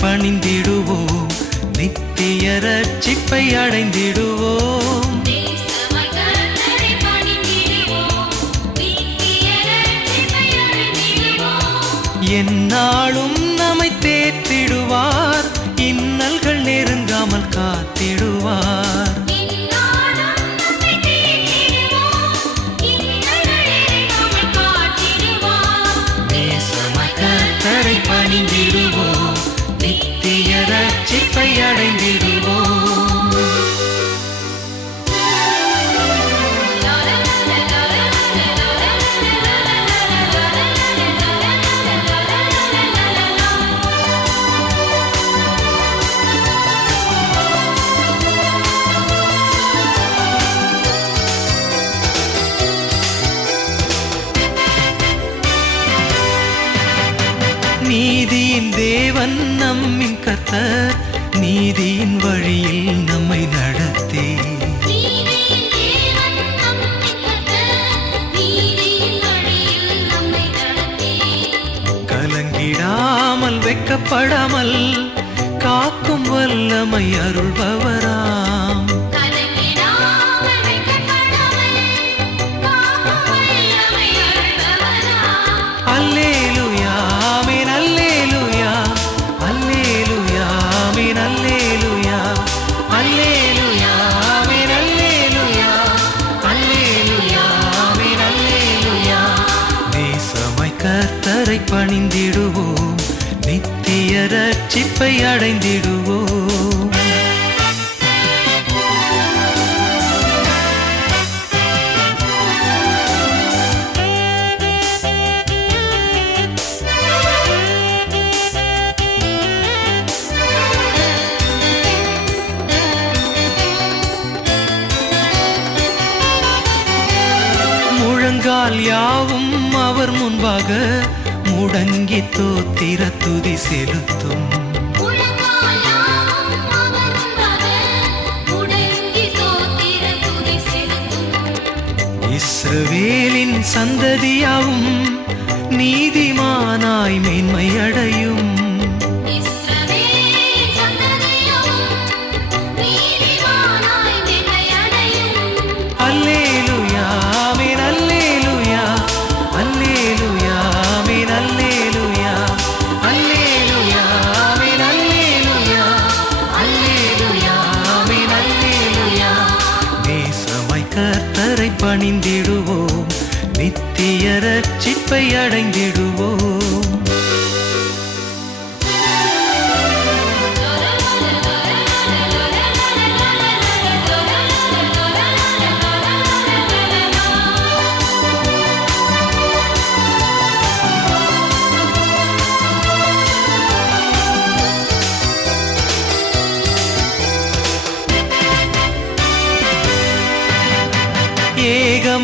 பணிந்திடுவோம். நித்திய ரட்சிப்பை அடைந்திடுவோம். என்னாலும் நம்மை தேத்திடுவார் இன்னல்கள் நெருங்காமல் காத்திடுவார். ரட்சிப்பை நீதியின் தேவன் நம்மின் கர்த்தர். நீதியின் வழியில் நம்மை நடத்தி. கலங்கிடாமல் வெக்கப்படாமல் காக்கும் வல்லமை அருள்பவராம் பணிந்திடுவோம். நித்திய ரட்சிப்பை அடைந்திடுவோம். முழங்கால் யாவும் அவர் முன்பாக முடங்கி தோத்திர துதி செலுத்தும் இஸ்ரவேலின் சந்ததியாவும் நீதிமானாய் மேன்மை அணிந்திடுவோம். நித்திய ரட்சிப்பை அடைந்திடுவோம்.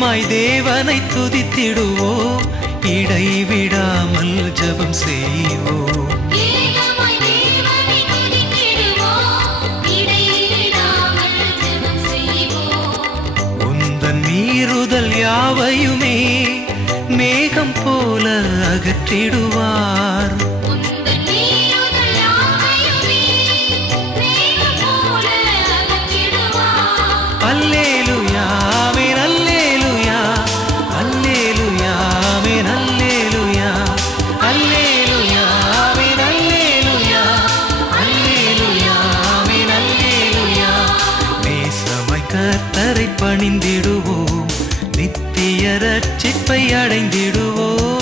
ஏகமாய் தேவனை துதித்திடுவோம் இடைவிடாமல் ஜெபம் செய்வோம் உந்தன் மீறுதல் யாவையுமே மேகம் போல அகற்றிடுவார். அடைந்திடுவோம். நித்திய ரட்சிப்பை அடைந்திடுவோம்.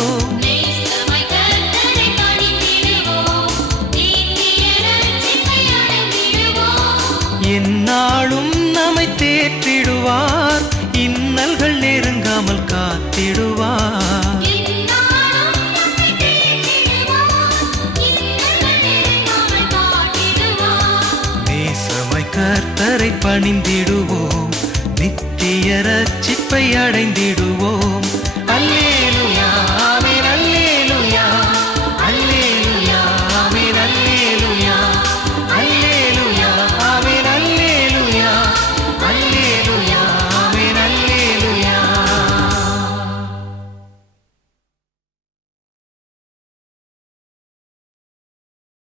என்னாலும் நம்மை தேற்றிடுவார். இன்னல்கள் நெருங்காமல் காத்திடுவார். இந்நாளும் கர்த்தரை பணிந்திடுவோம். உயர சிப்பை அடைந்திடுவோம். அல்லே